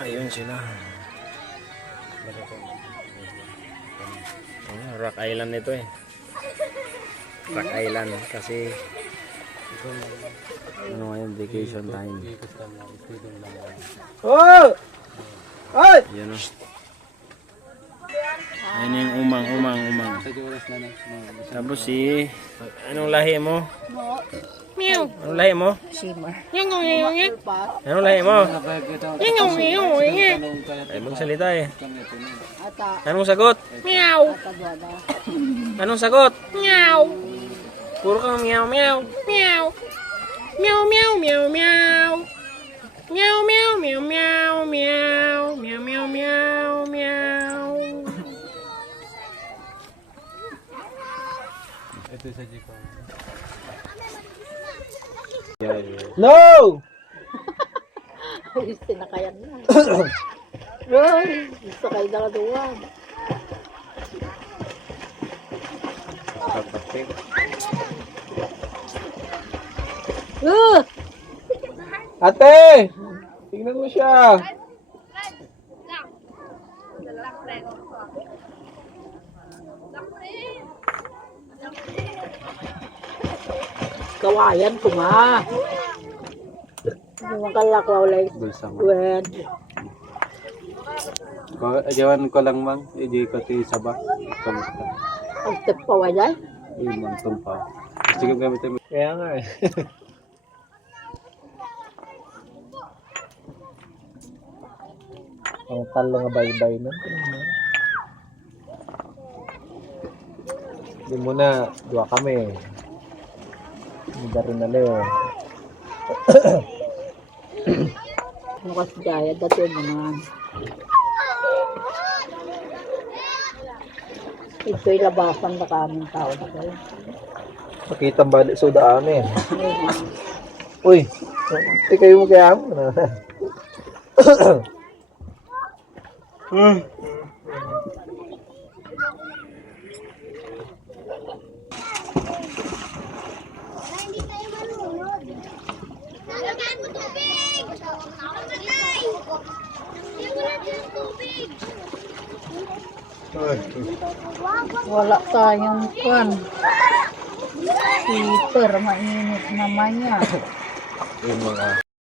Ayun sila. Rock Island ito eh. Rock Island kasi ano ngayon, vacation time. Oh! Ay! Yan o. Ayun yung umang. Tapos si... Anong lahi mo? Meow. Anong lahi mo? Shimmer. Anong lahi mo? Ay, magsalita eh. Anong sagot? Meow. Anong sagot? Meow. Puro kang meow meow. Meow. Meow meow meow meow. Meow meow meow meow meow. Meow meow meow meow. Ito sa Jiko. No! Gusto na kaya na. Gusto kayo na kaduwan. Kapatid. Ate! Tingnan mo siya. Kawayan ko nga. Yung kalakwaw lang. Wen. Jawan ko lang mang, hindi ko ti sabak. Kamusta? Ang step pa wajay. Mang tumpa. Sige gamit mo. Kaya nga eh. Ang talo nga bye-bye na. Hindi mo na, dua kami. Hindi rin na leo. Ano kasi gaya, dati naman. Ito'y labasan na kaming tao na kayo. Makita balik sa daan eh. Uy, hindi kayo mo kaya mo na. Hindi tayo marunod. Nalagyan mo tubig! Mamatay! Hindi mo lang yung tubig! Wala tayong kwan. Heater, mainit naman yan. Yun mga